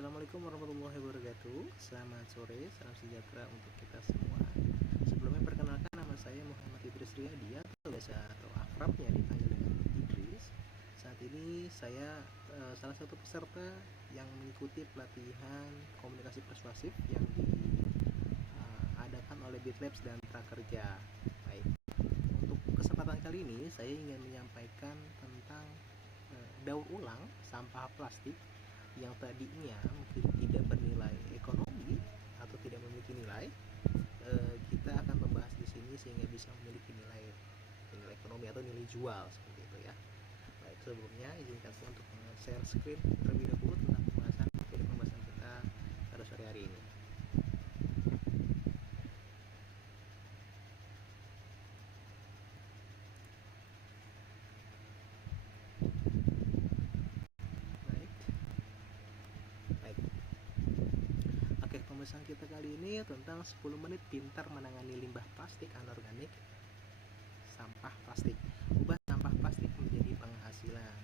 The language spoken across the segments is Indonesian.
Assalamualaikum warahmatullahi wabarakatuh. Selamat sore, salam sejahtera untuk kita semua. Sebelumnya perkenalkan, nama saya Muhammad Idris Riyadi atau biasa atau akrabnya dipanggil dengan Idris. Saat ini saya salah satu peserta yang mengikuti pelatihan komunikasi persuasif yang diadakan oleh Bitlabs dan Prakerja. Baik, untuk kesempatan kali ini saya ingin menyampaikan tentang daur ulang sampah plastik yang tadinya mungkin tidak bernilai ekonomi atau tidak memiliki nilai. Kita akan membahas di sini sehingga bisa memiliki nilai ekonomi atau nilai jual seperti itu ya. Baik, sebelumnya izinkan saya untuk share screen terlebih dahulu tentang pembahasan kita pada sore hari ini. Pembahasan kita kali ini tentang 10 menit pintar menangani limbah plastik anorganik sampah plastik. Ubah sampah plastik menjadi penghasilan.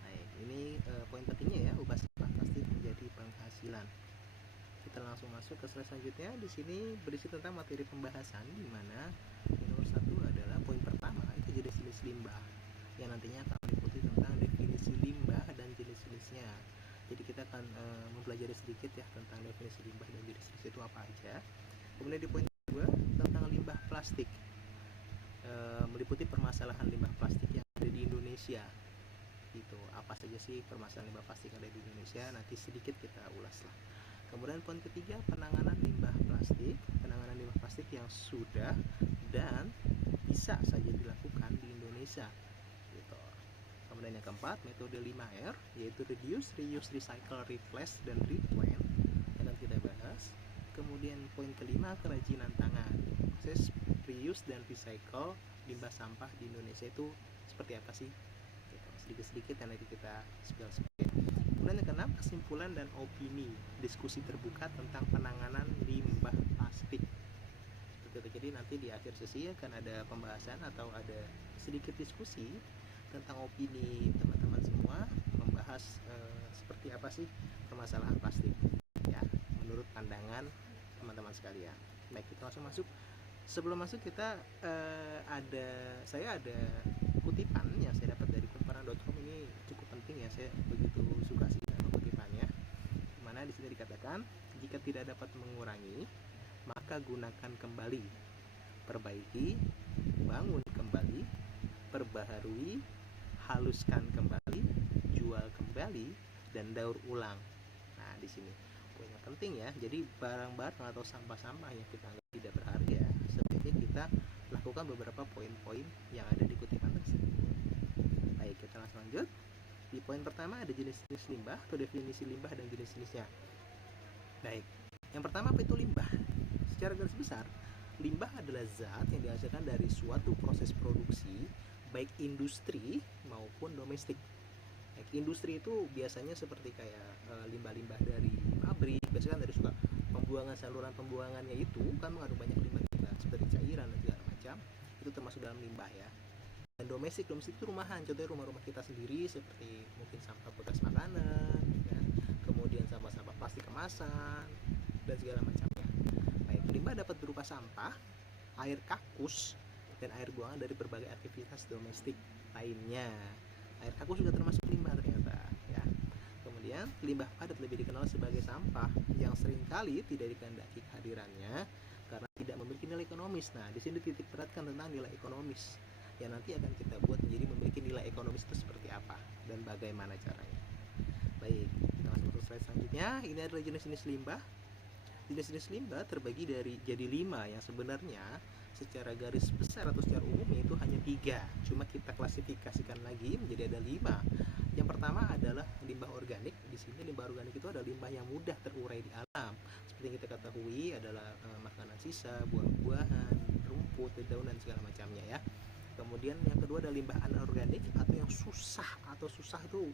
Baik, ini poin pentingnya ya, ubah sampah plastik menjadi penghasilan. Kita langsung masuk ke slide selanjutnya. Di sini berisi tentang materi pembahasan di mana nomor 1 adalah poin pertama itu jenis-jenis limbah yang nantinya akan meliputi tentang definisi limbah dan jenis-jenisnya. Jadi kita akan mempelajari sedikit ya tentang definisi limbah dan jenis-jenis itu apa aja. Kemudian di poin kedua tentang limbah plastik, meliputi permasalahan limbah plastik yang ada di Indonesia. Itu apa saja sih permasalahan limbah plastik yang ada di Indonesia? Nanti sedikit kita ulas lah. Kemudian poin ketiga penanganan limbah plastik yang sudah dan bisa saja dilakukan di Indonesia. Gitu. Kemudian yang keempat, metode 5R, yaitu reduce, reuse, recycle, replace, dan replant yang akan kita bahas. Kemudian poin kelima, kerajinan tangan. Proses reuse dan recycle limbah sampah di Indonesia itu seperti apa sih? Gitu. Sedikit-sedikit yang nanti kita spill-spill. Kemudian yang keenam, kesimpulan dan opini, diskusi terbuka tentang penanganan limbah plastik. Jadi nanti di akhir sesi akan ada pembahasan atau ada sedikit diskusi tentang opini teman-teman semua, membahas seperti apa sih permasalahan plastik ya menurut pandangan teman-teman sekalian. Baik, kita langsung masuk. Sebelum masuk kita saya ada kutipan yang saya dapat dari kumparan.com. Ini cukup penting ya, saya begitu suka sih sama kutipannya, dimana di sini dikatakan jika tidak dapat mengurangi maka gunakan kembali, perbaiki, bangun kembali, perbaharui, haluskan kembali, jual kembali, dan daur ulang. Nah, di sini poin yang penting ya. Jadi barang-barang atau sampah-sampah yang kita anggap tidak berharga, sebaiknya kita lakukan beberapa poin-poin yang ada di kutipan tersebut. Baik, kita langsung lanjut. Di poin pertama ada jenis-jenis limbah atau definisi limbah dan jenis-jenisnya. Baik, yang pertama apa itu limbah? Secara garis besar, limbah adalah zat yang dihasilkan dari suatu proses produksi baik industri maupun domestik. Baik, industri itu biasanya seperti kayak limbah-limbah dari pabrik, biasanya kan dari suka pembuangan, saluran pembuangannya itu kan mengandung banyak limbah-limbah seperti cairan dan segala macam, itu termasuk dalam limbah ya. Dan domestik itu rumahan, contohnya rumah-rumah kita sendiri seperti mungkin sampah bekas makanan ya, kemudian sampah-sampah plastik kemasan dan segala macamnya. Baik, limbah dapat berupa sampah, air kakus, dan air buangan dari berbagai aktivitas domestik lainnya. Air kakus juga termasuk limbah ternyata ya. Kemudian limbah padat lebih dikenal sebagai sampah yang seringkali tidak dikehendaki kehadirannya karena tidak memiliki nilai ekonomis. Nah, di sini titik beratkan tentang nilai ekonomis yang nanti akan kita buat menjadi memiliki nilai ekonomis itu seperti apa dan bagaimana caranya. Baik, kita langsung ke slide selanjutnya. Ini adalah jenis-jenis limbah. Jenis-jenis limbah terbagi jadi 5 yang sebenarnya secara garis besar atau secara umumnya itu hanya 3. Cuma kita klasifikasikan lagi menjadi ada 5. Yang pertama adalah limbah organik. Di sini limbah organik itu adalah limbah yang mudah terurai di alam. Seperti yang kita ketahui adalah makanan sisa, buah-buahan, rumput, dedaunan segala macamnya ya. Kemudian yang kedua adalah limbah anorganik atau yang susah itu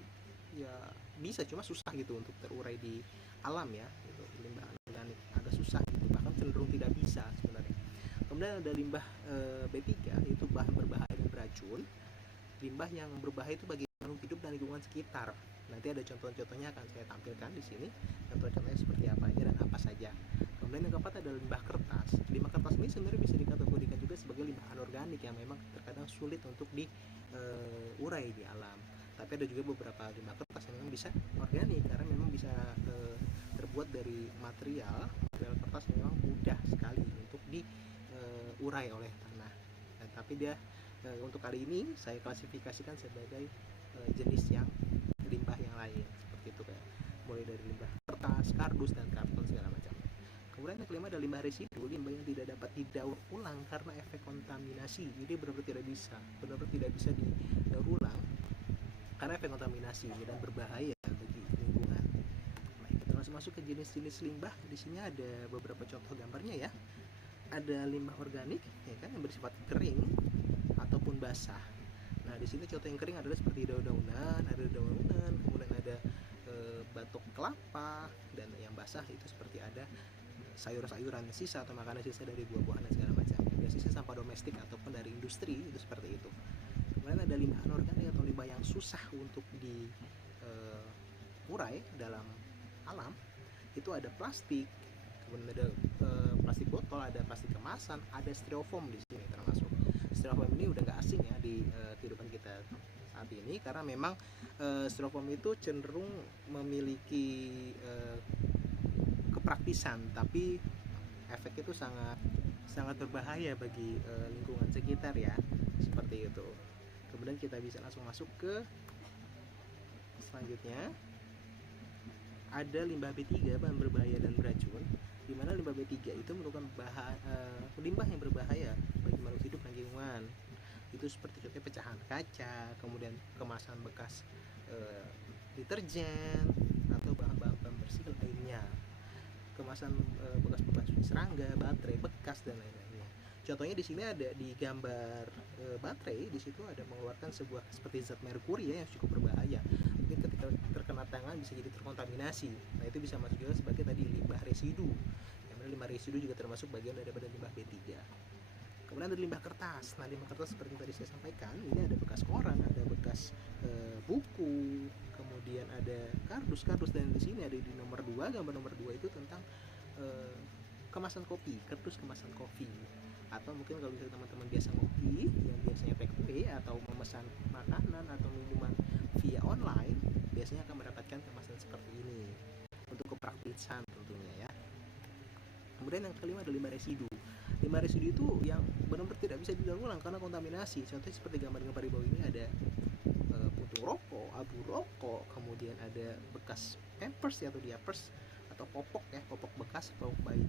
ya bisa cuma susah gitu untuk terurai di alam ya, gitu. Limbah anorganik agak susah gitu, bahkan cenderung tidak bisa sebenarnya. Kemudian ada limbah B3, yaitu bahan berbahaya dan beracun. Limbah yang berbahaya itu bagi makhluk hidup dan lingkungan sekitar. Nanti ada contoh-contohnya akan saya tampilkan di sini. Contoh-contohnya seperti apa aja dan apa saja. Kemudian yang keempat adalah limbah kertas. Limbah kertas ini sebenarnya bisa dikategorikan juga sebagai limbah anorganik yang memang terkadang sulit untuk diurai di alam. Tapi ada juga beberapa limbah kertas yang memang bisa organik karena memang bisa terbuat dari material kertas yang memang mudah sekali untuk diurai oleh tanah. Tapi dia untuk kali ini saya klasifikasikan sebagai jenis yang limbah yang lain seperti itu, kayak mulai dari limbah kertas, kardus dan karton segala macam. Kemudian yang kelima adalah limbah residu, limbah yang tidak dapat didaur ulang karena efek kontaminasi. Jadi benar-benar tidak bisa didaur ulang karena efek kontaminasi dan berbahaya bagi lingkungan. Baik, kita langsung masuk ke jenis-jenis limbah. Di sini ada beberapa contoh gambarnya ya. Ada limbah organik ya kan, yang bersifat kering ataupun basah. Nah, di sini contoh yang kering adalah seperti daun-daunan, kemudian ada batok kelapa, dan yang basah itu seperti ada sayur-sayuran sisa atau makanan sisa dari buah-buahan dan segala macam. Biasanya sampah domestik ataupun dari industri itu seperti itu. Kemudian ada limbah anorganik atau limbah yang susah untuk diurai dalam alam. Itu ada plastik, kemudian ada plastik botol, ada plastik kemasan, ada styrofoam di sini termasuk. Styrofoam ini udah nggak asing ya di kehidupan kita saat ini karena memang styrofoam itu cenderung memiliki kepraktisan, tapi efeknya itu sangat berbahaya bagi lingkungan sekitar ya, seperti itu. Kemudian kita bisa langsung masuk ke selanjutnya. Ada limbah B3, bahan berbahaya dan beracun, di mana limbah B3 itu merupakan limbah yang berbahaya bagi makhluk hidup dan lingkungan. Itu seperti contohnya pecahan kaca, kemudian kemasan bekas deterjen atau bahan-bahan pembersih lainnya, kemasan bekas pembasuh serangga, baterai bekas dan lain-lainnya. Contohnya di sini ada di gambar baterai, di situ ada mengeluarkan sebuah seperti zat merkuri ya, yang cukup berbahaya. Mungkin ketika terkena tangan bisa jadi terkontaminasi. Nah, itu bisa masuk juga sebagai tadi limbah residu. Yang mana limbah residu juga termasuk bagian daripada limbah B3. Kemudian ada limbah kertas. Nah, limbah kertas seperti yang tadi saya sampaikan, ini ada bekas koran, ada bekas buku, kemudian ada kardus, dan di sini ada di nomor 2, gambar nomor 2 itu tentang kemasan kopi, kardus kemasan kopi. Atau mungkin kalau misalnya teman-teman biasa ngopi, yang biasanya take away atau memesan makanan atau minuman via online, biasanya akan mendapatkan kemasan seperti ini untuk kepraktisan tentunya ya. Kemudian yang kelima adalah limbah residu. Limbah residu itu yang benar-benar tidak bisa didaur ulang karena kontaminasi. Contohnya seperti gambar-gambar di bawah ini ada puntung rokok, abu rokok, kemudian ada bekas pampers atau diapers atau popok ya, popok bekas, popok bayi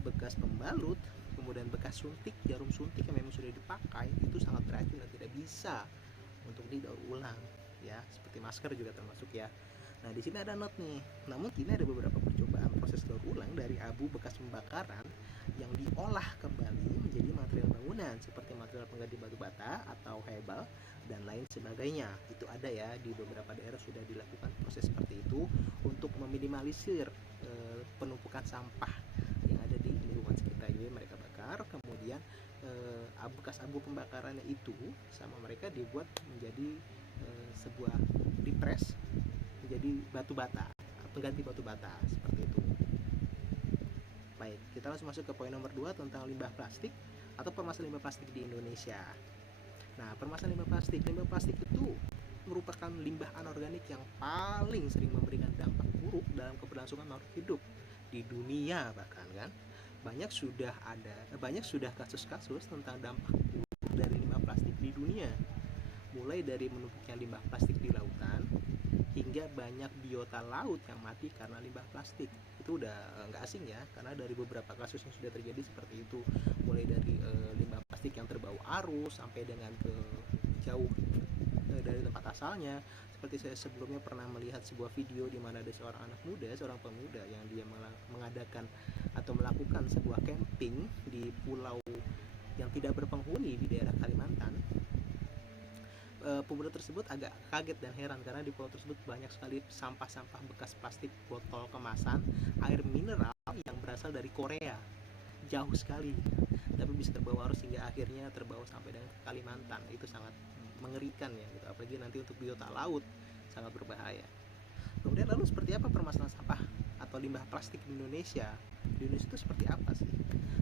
bekas pembalut, kemudian bekas suntik, jarum suntik yang memang sudah dipakai, itu sangat beracun dan tidak bisa untuk didaur ulang ya, seperti masker juga termasuk ya. Nah, di sini ada note nih. Namun kini ada beberapa percobaan proses daur ulang dari abu bekas pembakaran yang diolah kembali menjadi material bangunan seperti material pengganti batu bata atau hebel dan lain sebagainya. Itu ada ya, di beberapa daerah sudah dilakukan proses seperti itu untuk meminimalisir penumpukan sampah yang ada di lingkungan sekitar. Jadi mereka bakar, kemudian bekas abu pembakarannya itu sama mereka dibuat menjadi sebuah dipres menjadi batu bata, pengganti batu bata seperti itu. Baik, kita langsung masuk ke poin nomor 2 tentang limbah plastik atau permasalahan limbah plastik di Indonesia. Nah, permasalahan limbah plastik itu merupakan limbah anorganik yang paling sering memberikan dampak buruk dalam keberlangsungan makhluk hidup di dunia. Bahkan kan banyak sudah kasus-kasus tentang dampak buruk dari limbah plastik di dunia, mulai dari menumpuknya limbah plastik di lautan hingga banyak biota laut yang mati karena limbah plastik. Itu udah nggak asing ya, karena dari beberapa kasus yang sudah terjadi seperti itu, mulai dari limbah plastik yang terbawa arus sampai dengan ke jauh dari tempat asalnya. Seperti saya sebelumnya pernah melihat sebuah video di mana ada seorang pemuda yang dia mengadakan atau melakukan sebuah camping di pulau yang tidak berpenghuni di daerah Kalimantan. Pemuda tersebut agak kaget dan heran karena di pulau tersebut banyak sekali sampah-sampah bekas plastik, botol kemasan, air mineral yang berasal dari Korea, jauh sekali, tapi bisa terbawa arus hingga akhirnya terbawa sampai dengan Kalimantan. Itu sangat mengerikan ya gitu. Apalagi nanti untuk biota laut sangat berbahaya. Kemudian lalu seperti apa permasalahan sampah atau limbah plastik di Indonesia? Di Indonesia itu seperti apa sih?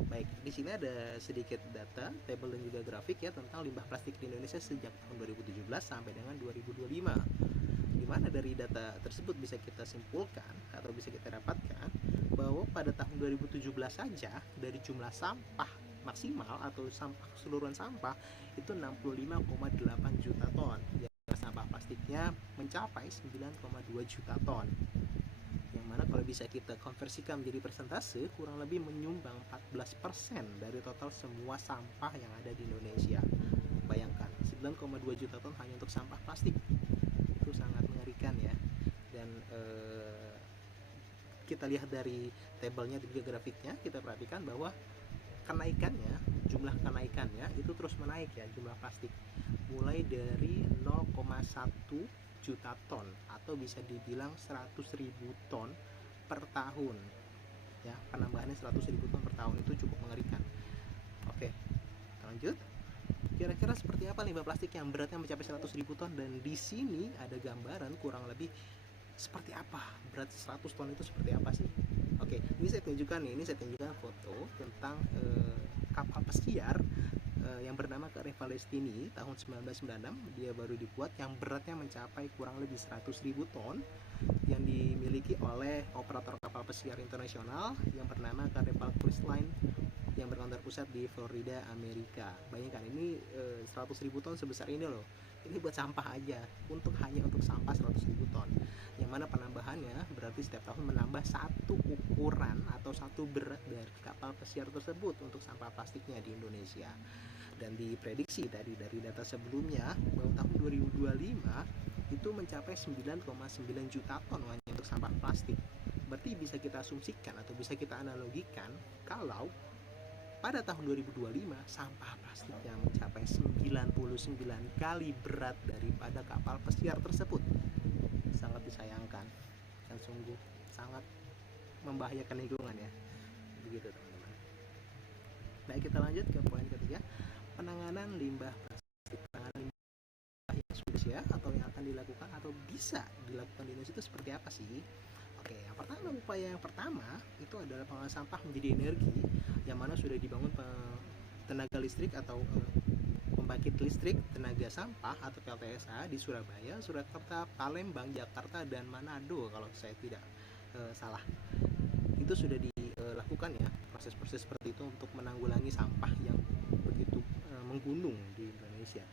Baik, di sini ada sedikit data, tabel dan juga grafik ya tentang limbah plastik di Indonesia sejak tahun 2017 sampai dengan 2025. Di mana dari data tersebut bisa kita simpulkan atau bisa kita dapatkan bahwa pada tahun 2017 saja dari jumlah sampah maksimal atau sampah keseluruhan sampah itu 65,8 juta ton. Sampah plastiknya mencapai 9,2 juta ton, yang mana kalau bisa kita konversikan menjadi persentase kurang lebih menyumbang 14% dari total semua sampah yang ada di Indonesia. Bayangkan 9,2 juta ton hanya untuk sampah plastik, itu sangat mengerikan ya. Dan kita lihat dari tabelnya dan juga grafiknya, kita perhatikan bahwa jumlah kenaikannya itu terus menaik ya, jumlah plastik mulai dari 0,1 juta ton atau bisa dibilang 100.000 ton per tahun ya, penambahannya 100.000 ton per tahun itu cukup mengerikan. Oke, lanjut. Kira-kira seperti apa limbah plastik yang beratnya mencapai 100.000 ton, dan di sini ada gambaran kurang lebih seperti apa berat 100 ton itu seperti apa sih. Oke, ini saya tunjukkan foto tentang kapal pesiar yang bernama KRI Palestini tahun 1996. Dia baru dibuat, yang beratnya mencapai kurang lebih 100.000 ton, yang dimiliki oleh operator kapal pesiar internasional yang bernama Carnival Cruise Line yang berkantor pusat di Florida, Amerika. Bayangkan ini 100.000 ton sebesar ini loh. Ini buat sampah aja, hanya untuk sampah 100.000 ton. Yang mana penambahannya berarti setiap tahun menambah satu ukuran atau satu berat dari kapal pesiar tersebut untuk sampah plastiknya di Indonesia. Dan diprediksi dari data sebelumnya bahwa tahun 2025 itu mencapai 9,9 juta ton hanya untuk sampah plastik. Berarti bisa kita asumsikan atau bisa kita analogikan kalau pada tahun 2025 sampah plastik yang mencapai 99 kali berat daripada kapal pesiar tersebut. Sangat disayangkan dan sungguh sangat membahayakan lingkungan ya. Begitu teman-teman. Baik, kita lanjut ke poin ketiga, penanganan limbah plastik. Penanganan limbah yang sudah ya atau yang akan dilakukan atau bisa dilakukan di Indonesia itu seperti apa sih? Oke, upaya yang pertama itu adalah pengolahan sampah menjadi energi, yang mana sudah dibangun tenaga listrik atau pembangkit listrik tenaga sampah atau PLTSA di Surabaya, Surakarta, Palembang, Jakarta, dan Manado kalau saya tidak salah. Itu sudah dilakukan ya proses-proses seperti itu untuk menanggulangi sampah yang begitu menggunung di Indonesia.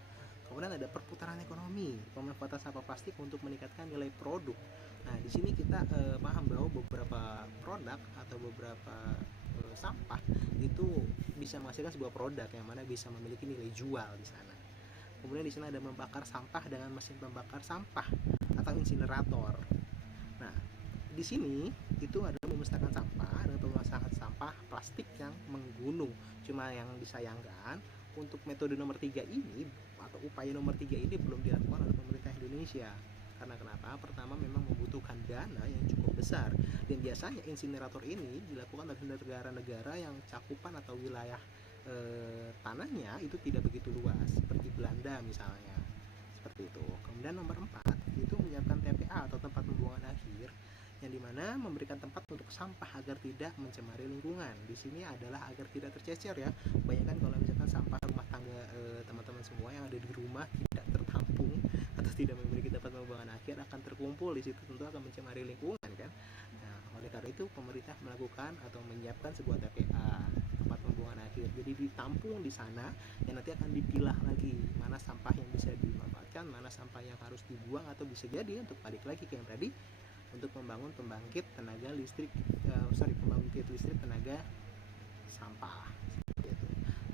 Kemudian ada perputaran ekonomi, pemanfaatan sampah plastik untuk meningkatkan nilai produk. Nah, di sini kita paham bahwa beberapa produk atau beberapa sampah itu bisa menghasilkan sebuah produk yang mana bisa memiliki nilai jual di sana. Kemudian di sana ada membakar sampah dengan mesin pembakar sampah atau insinerator. Nah, di sini itu adalah memusnahkan sampah dan pemasangan sampah plastik yang menggunung. Cuma yang disayangkan untuk metode nomor 3 ini atau upaya nomor 3 ini belum dilakukan oleh pemerintah Indonesia. Karena kenapa? Pertama, memang membutuhkan dana yang cukup besar, dan biasanya insinerator ini dilakukan oleh negara-negara yang cakupan atau wilayah tanahnya itu tidak begitu luas, seperti Belanda misalnya, seperti itu. Kemudian nomor 4 itu menyiapkan TPA atau tempat pembuangan akhir, yang dimana memberikan tempat untuk sampah agar tidak mencemari lingkungan. Di sini adalah agar tidak tercecer ya. Bayangkan kalau misalkan sampah rumah tangga teman-teman semua yang ada di rumah tidak tertampung atau tidak memiliki tempat pembuangan akhir, akan terkumpul di situ, tentu akan mencemari lingkungan kan. Nah, oleh karena itu pemerintah melakukan atau menyiapkan sebuah TPA, tempat pembuangan akhir. Jadi ditampung di sana, yang nanti akan dipilah lagi mana sampah yang bisa dimanfaatkan, mana sampah yang harus dibuang, atau bisa jadi untuk balik lagi ke yang tadi, untuk membangun pembangkit listrik tenaga sampah. Gitu.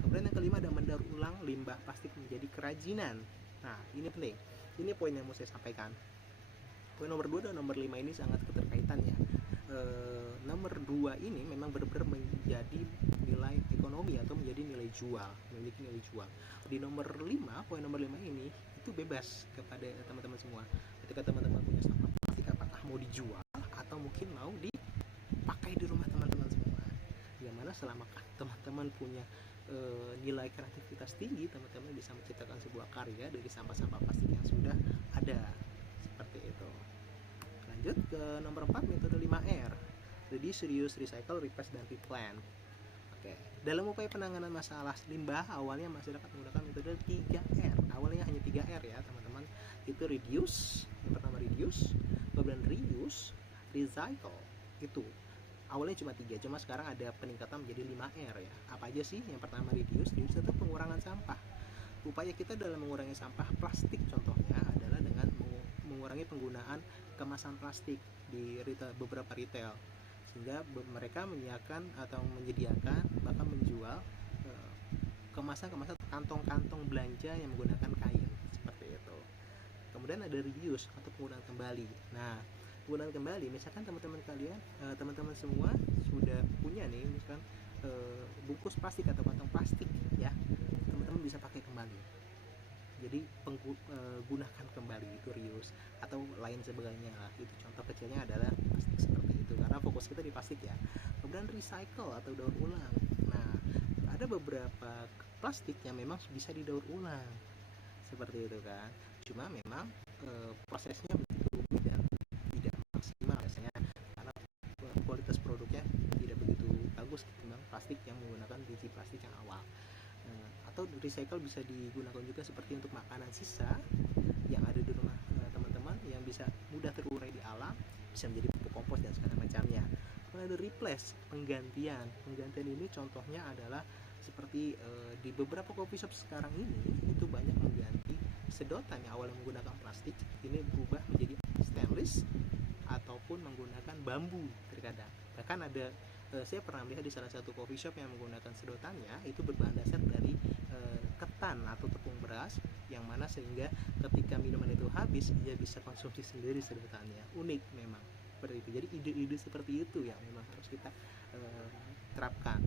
Kemudian yang kelima ada mendaur ulang limbah plastik menjadi kerajinan. Nah, ini penting. Ini poin yang mau saya sampaikan. Poin nomor 2 dan nomor 5 ini sangat keterkaitan ya. Nomor 2 ini memang benar-benar menjadi nilai ekonomi atau menjadi nilai jual, memiliki nilai jual. Di nomor 5, poin nomor 5 ini itu bebas kepada teman-teman semua. Ketika teman-teman punya sampah plastik, apakah mau dijual atau mungkin mau dipakai di rumah teman-teman semua. Yang mana selama teman-teman punya nilai kreativitas tinggi, teman-teman bisa menciptakan sebuah karya dari sampah-sampah plastik yang sudah ada. seperti itu. Lanjut ke nomor 4, metode 5R. Reduce, reuse, recycle, repaste, dan replant. Oke. Dalam upaya penanganan masalah limbah, awalnya masyarakat menggunakan metode 3R. Awalnya hanya 3R ya, teman-teman. Itu reduce, yang pertama reduce, kemudian reuse, recycle. Itu awalnya cuma 3, cuma sekarang ada peningkatan menjadi 5R ya. Apa aja sih? Yang pertama reduce itu pengurangan sampah. Upaya kita dalam mengurangi sampah plastik contohnya adalah dengan mengurangi penggunaan kemasan plastik di beberapa retail, sehingga mereka menyediakan atau menyediakan bahkan menjual kemasan-kemasan kantong-kantong belanja yang menggunakan kain seperti itu. Kemudian ada reuse atau penggunaan kembali. Nah, penggunaan kembali, misalkan teman-teman kalian, teman-teman semua sudah punya nih, misalkan bungkus plastik atau kantong plastik ya, teman-teman bisa pakai kembali. Jadi gunakan kembali, itu reuse atau lain sebagainya. Itu contoh kecilnya adalah plastik seperti itu, karena fokus kita di plastik ya. Kemudian recycle atau daur ulang. Nah, ada beberapa plastik yang memang bisa didaur ulang seperti itu kan, cuma memang prosesnya begitu rumit dan tidak maksimal biasanya, karena kualitas produknya tidak begitu bagus ketimbang plastik yang menggunakan biji plastik yang awal. Atau recycle bisa digunakan juga seperti untuk makanan sisa yang ada di rumah teman-teman, yang bisa mudah terurai di alam, bisa menjadi pupuk kompos dan segala macamnya. Kemudian ada replace, penggantian ini contohnya adalah seperti di beberapa coffee shop sekarang ini itu banyak mengganti sedotan yang awalnya menggunakan plastik, ini berubah menjadi stainless ataupun menggunakan bambu terkadang. Bahkan ada saya pernah melihat di salah satu coffee shop yang menggunakan sedotannya itu berbahan dasar dari ketan atau tepung beras, yang mana sehingga ketika minuman itu habis dia bisa konsumsi sendiri sedotannya. Unik memang seperti itu. Jadi ide-ide seperti itu yang memang harus kita terapkan.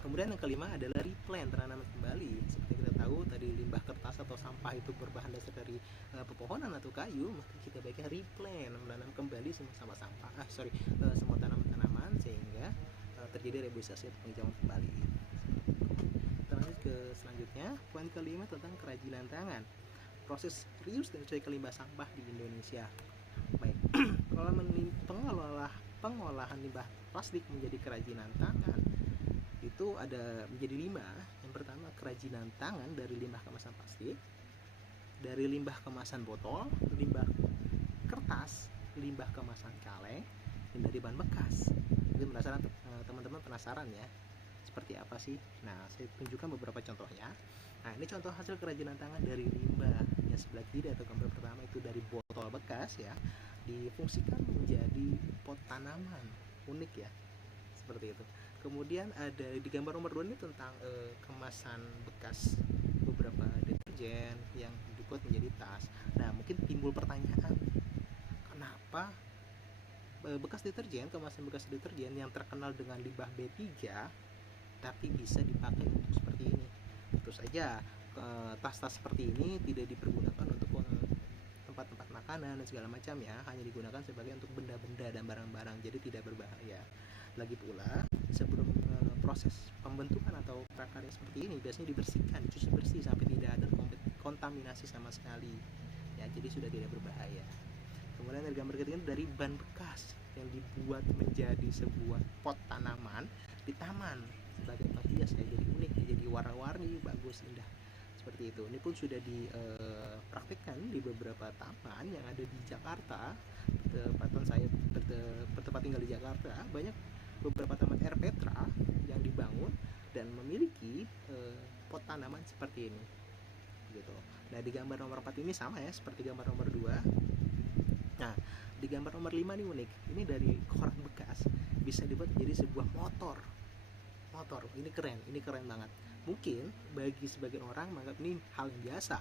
Kemudian yang kelima adalah replant, tanam kembali. Seperti kita tahu tadi, limbah kertas atau sampah itu berbahan dasar dari pepohonan atau kayu, maka kita baiknya replant, menanam kembali semua sampah-sampah, semua tanaman-tanaman, sehingga terjadi reboisasi atau penghijauan kembali. Kita lanjut ke selanjutnya, poin kelima tentang kerajinan tangan. Proses reuse dan recycle limbah sampah di Indonesia. Baik, pengolahan limbah plastik menjadi kerajinan tangan itu ada menjadi 5. Yang pertama, kerajinan tangan dari limbah kemasan plastik, dari limbah kemasan botol, limbah kertas, limbah kemasan kaleng, dan dari bahan bekas. Mungkin teman-teman penasaran ya, seperti apa sih? Nah, saya tunjukkan beberapa contohnya. Nah, ini contoh hasil kerajinan tangan dari limbah. Yang sebelah kiri atau gambar pertama itu dari botol bekas ya, difungsikan menjadi pot tanaman. Unik ya, seperti itu. Kemudian ada di gambar nomor 2 ini tentang kemasan bekas beberapa deterjen yang dibuat menjadi tas. Nah, mungkin timbul pertanyaan, kenapa bekas deterjen, kemasan bekas deterjen yang terkenal dengan limbah B3 tapi bisa dipakai untuk seperti ini? Tentu saja tas-tas seperti ini tidak dipergunakan untuk tempat-tempat makanan dan segala macam ya, hanya digunakan sebagai untuk benda-benda dan barang-barang, jadi tidak berbahaya. Lagi pula, sebelum proses pembentukan atau prakarya seperti ini biasanya dibersihkan, dicuci bersih sampai tidak ada kontaminasi sama sekali ya, jadi sudah tidak berbahaya. Kemudian dari gambar ketiga dari ban bekas yang dibuat menjadi sebuah pot tanaman di taman sebagai penghias ya, jadi unik, jadi warna-warni, bagus, indah seperti itu. Ini pun sudah dipraktikkan di beberapa taman yang ada di Jakarta. Saya bertempat tinggal di Jakarta, banyak beberapa taman air Petra yang dibangun dan memiliki pot tanaman seperti ini gitu. Nah, di gambar nomor 4 ini sama ya seperti gambar nomor 2. Nah, di gambar nomor 5 ini unik. Ini dari koran bekas bisa dibuat menjadi sebuah motor. Ini keren banget. Mungkin bagi sebagian orang menganggap ini hal yang biasa,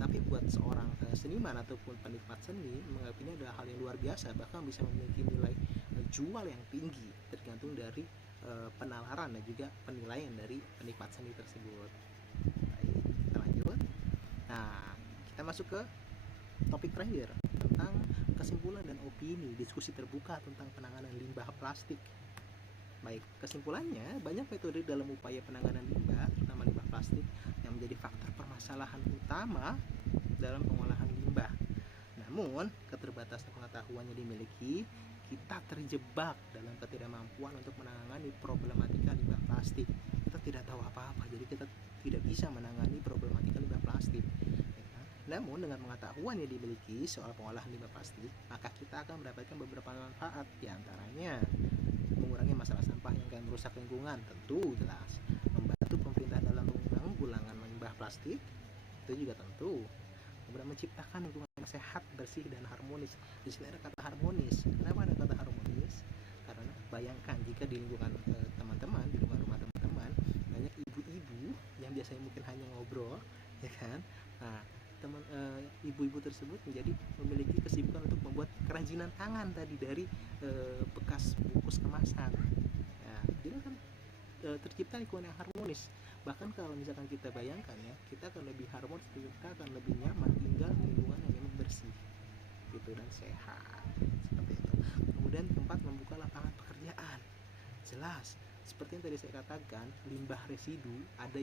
tapi buat seorang seniman ataupun penikmat seni menganggap ini adalah hal yang luar biasa, bahkan bisa memiliki nilai jual yang tinggi tergantung dari penalaran dan juga penilaian dari penikmat seni tersebut. Baik, kita lanjut. Nah, kita masuk ke topik terakhir tentang kesimpulan dan opini, diskusi terbuka tentang penanganan limbah plastik. Baik, kesimpulannya, banyak metode dalam upaya penanganan limbah, terutama limbah plastik, yang menjadi faktor permasalahan utama dalam pengolahan limbah. Namun, keterbatasan pengetahuan yang dimiliki, kita terjebak dalam ketidakmampuan untuk menangani problematika limbah plastik. Kita tidak tahu apa-apa, jadi kita tidak bisa menangani problematika limbah plastik. Namun, dengan pengetahuan yang dimiliki soal pengolahan limbah plastik, maka kita akan mendapatkan beberapa manfaat, diantaranya mengurangi masalah sampah yang akan merusak lingkungan, tentu jelas. Membantu pemerintah dalam penanggulangan limbah plastik, itu juga tentu. Kemudian menciptakan lingkungan yang sehat, bersih, dan harmonis. Di sini ada kata harmonis. Kenapa ada kata harmonis? Karena bayangkan jika di lingkungan teman-teman, di lingkungan rumah teman-teman, banyak ibu-ibu yang biasanya mungkin hanya ngobrol, ya kan? Nah, ibu-ibu tersebut memiliki kesibukan untuk membuat kerajinan tangan tadi dari bekas bungkus kemasan. Nah, jadi kan tercipta lingkungan yang harmonis. Bahkan kalau misalkan kita bayangkan ya, kita akan lebih harmonis, kita akan lebih nyaman tinggal di lingkungan yang memang bersih gitu dan sehat, seperti itu. Kemudian keempat, membuka lapangan pekerjaan. Jelas, seperti yang tadi saya katakan, limbah residu ada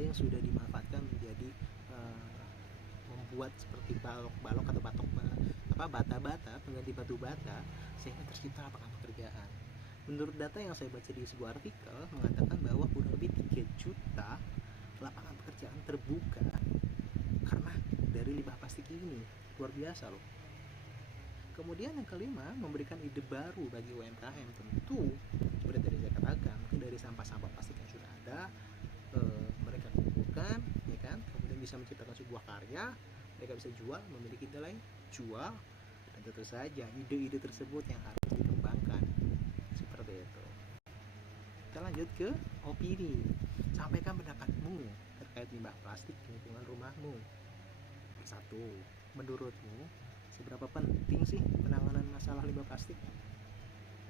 yang sudah dimanfaatkan menjadi membuat seperti balok-balok atau bata-bata, pengganti batu bata, sehingga tercipta lapangan pekerjaan. Menurut data yang saya baca di sebuah artikel mengatakan bahwa kurang lebih 3 juta lapangan pekerjaan terbuka karena dari limbah plastik ini. Luar biasa loh. Kemudian yang kelima, memberikan ide baru bagi UMKM. Tentu seperti tadi saya katakan, dari sampah-sampah plastik yang sudah ada, mereka kumpulkan, ya kan, kemudian bisa menciptakan sebuah karya, mereka bisa jual, memiliki nilai jual, dan tentu saja ide-ide tersebut yang harus dikembangkan, seperti itu. Kita lanjut ke opini. Sampaikan pendapatmu terkait limbah plastik di lingkungan rumahmu. Satu, menurutmu seberapa penting sih penanganan masalah limbah plastik?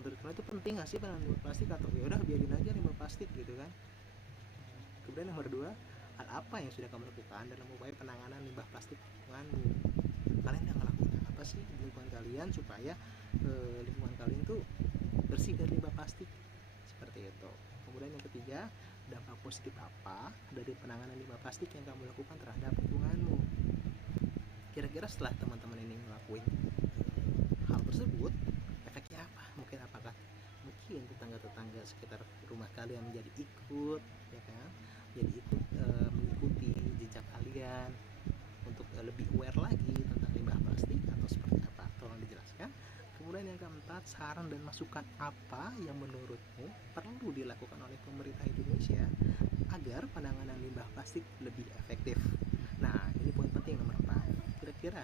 Menurut kamu itu penting nggak sih penanganan limbah plastik, atau ya udah biarin aja limbah plastik gitu kan? Kemudian nomor dua, hal apa yang sudah kamu lakukan dalam upaya penanganan limbah plastik lingkunganmu? Kalian udah ngelakuin apa sih di lingkungan kalian supaya lingkungan kalian tuh bersih dari limbah plastik? Seperti itu. Kemudian yang ketiga, dampak positif apa dari penanganan limbah plastik yang kamu lakukan terhadap lingkunganmu? Kira-kira setelah teman-teman ini ngelakuin hal tersebut, efeknya apa? Mungkin tetangga-tetangga sekitar rumah kalian menjadi ikut, ya kan? Jadi ikut mengikuti jejak kalian untuk lebih aware lagi tentang limbah plastik, atau seperti apa? Tolong dijelaskan. Kemudian yang keempat, saran dan masukan apa yang menurutmu perlu dilakukan oleh pemerintah Indonesia agar penanganan limbah plastik lebih efektif? Nah, ini poin penting nomor 4. Kira-kira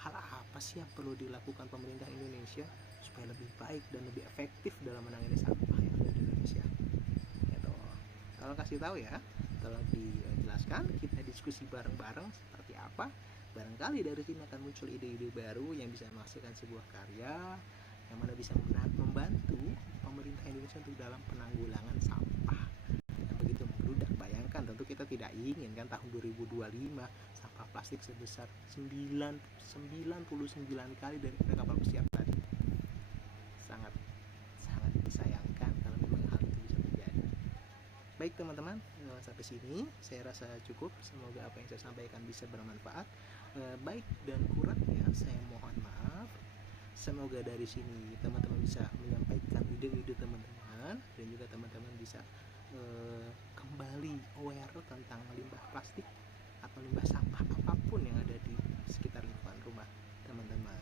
hal apa sih yang perlu dilakukan pemerintah Indonesia supaya lebih baik dan lebih efektif dalam menangani sampah yang ada di Indonesia? Gitu. Tolong kasih tahu ya, tolong dijelaskan, kita diskusi bareng-bareng seperti apa. Barangkali dari sini akan muncul ide-ide baru yang bisa menghasilkan sebuah karya yang mana bisa membantu pemerintah Indonesia untuk dalam penanggulangan sampah yang begitu membludak. Bayangkan, tentu kita tidak ingin kan tahun 2025 sampah plastik sebesar 99 kali dari kapal pesiar tadi. Sangat disayangkan kalau memang hal itu bisa terjadi. Baik teman-teman, sampai sini saya rasa cukup. Semoga apa yang saya sampaikan bisa bermanfaat. Baik dan kurangnya saya mohon maaf. Semoga dari sini teman-teman bisa menyampaikan ide-ide teman-teman, dan juga teman-teman bisa kembali aware tentang limbah plastik atau limbah sampah apapun yang ada di sekitar lingkungan rumah teman-teman.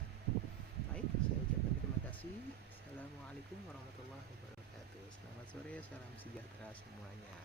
Baik, saya ucapkan terima kasih. Assalamualaikum warahmatullahi wabarakatuh. Selamat sore, salam sejahtera semuanya.